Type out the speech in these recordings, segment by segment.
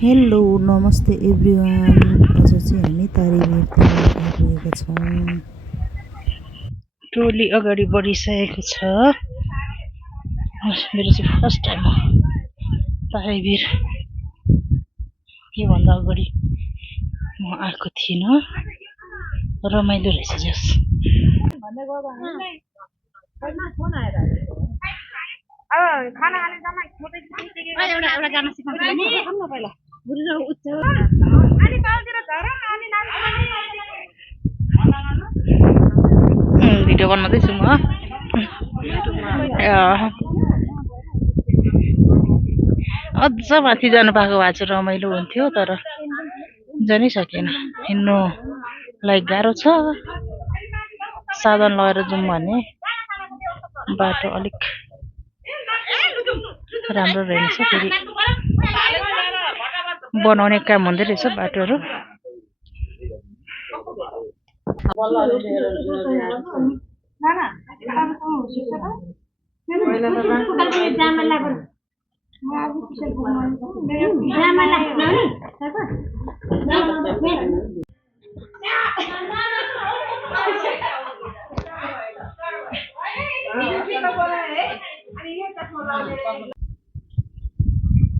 Hello नमस्ते everyone. आज चाहिँ हामी तारेभिरतिर आइपुगेका छौँ। टोली अगाडि बढिसकेको छ। मेरो चाहिँ फर्स्ट टाइम हो तारेभिर। योभन्दा अगाडि म आएको थिइनँ। रमाइलो रहेछ जस। खाना खाने जम्मा एउटा गाना सिकाउँछु नि पहिला बुझ्नु उच्च अनि तलतिर झर अनि भिडियो बनाउँदैछु म। अझ माथि जानु पाएको भए चाहिँ रमाइलो हुन्थ्यो, तर जानै सकेन। हिँड्नुलाई गाह्रो छ। साधन लगेर जाउँ भने बाटो अलिक राम्रो रहेछ। फेरि बनाउने काम हुँदै रहेछ बाटोहरू।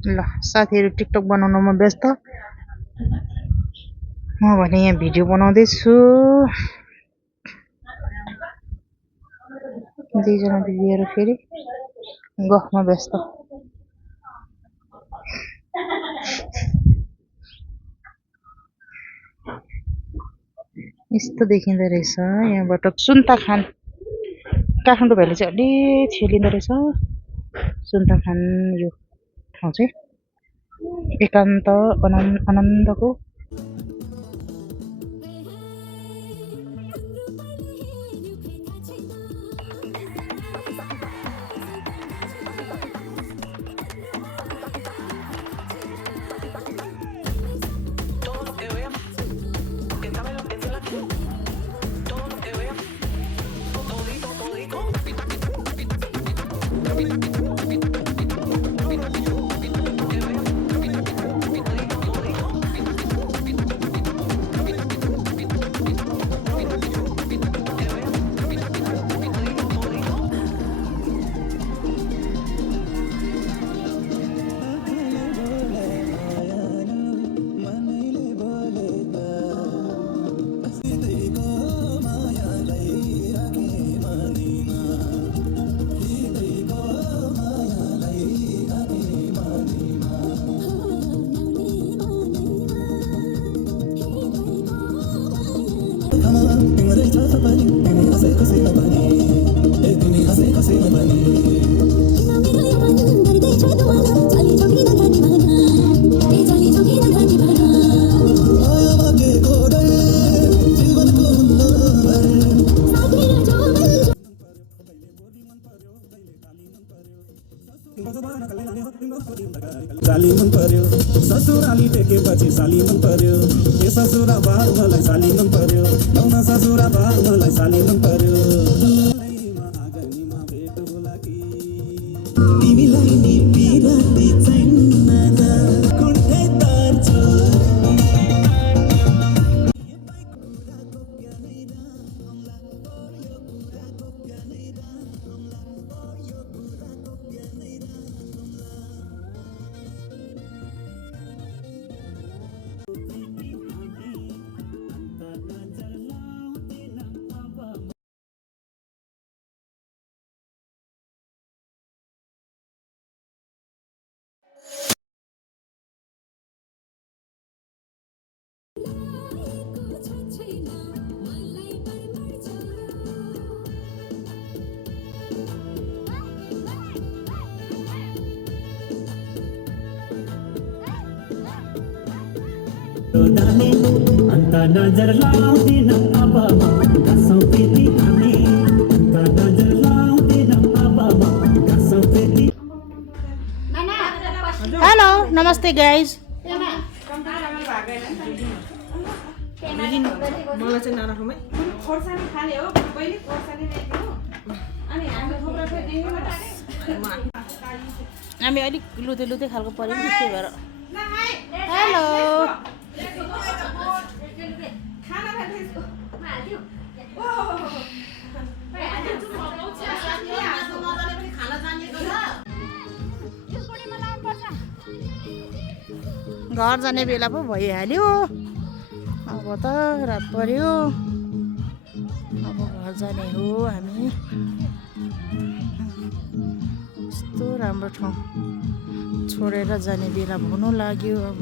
ल साथीहरू टिकटक बनाउनमा व्यस्त। म भने यहाँ भिडियो बनाउँदैछु। दुईजना दिदीहरू फेरि गफमा व्यस्त। यस्तो देखिँदो रहेछ यहाँबाट सुन्ताखान। काठमाडौँ भ्याली चाहिँ अलि छेलिँदो रहेछ। सुन्ताखान यो ठाउँ चाहिँ एकान्त आनन्दको साली मन पर्यो ससुराली टेकेपछि साली मन पर्यो ए ससुरा बार मलाई साली मन पर्यो नौना ससुरा बार मलाई साली मन पर्यो आगनीमा भेट होला कि तिमीलाई नि बिराती छैन कुण्ठे तार्छु अन्त नजर लाउँदिन अब कसौँ फेरि हामी अन्त नजर लाउँदिन अब कसौँ फेरि। हेलो नमस्ते गाइज। मलाई चाहिँ नराखौँ है। खोर्सानी खाने हो पहिले खोर्सानी ल्याइदिनु अनि हामी थोप्रो चाहिँ दिनु हामी हामी अलिक लुते खालको पऱ्यो नि त्यही भएर। घर जाने बेला पो भइहाल्यो। अब त रात पर्यो। अब घर जाने हो हामी। यस्तो राम्रो ठाउँ छोडेर जाने बेला हुनु लाग्यो अब।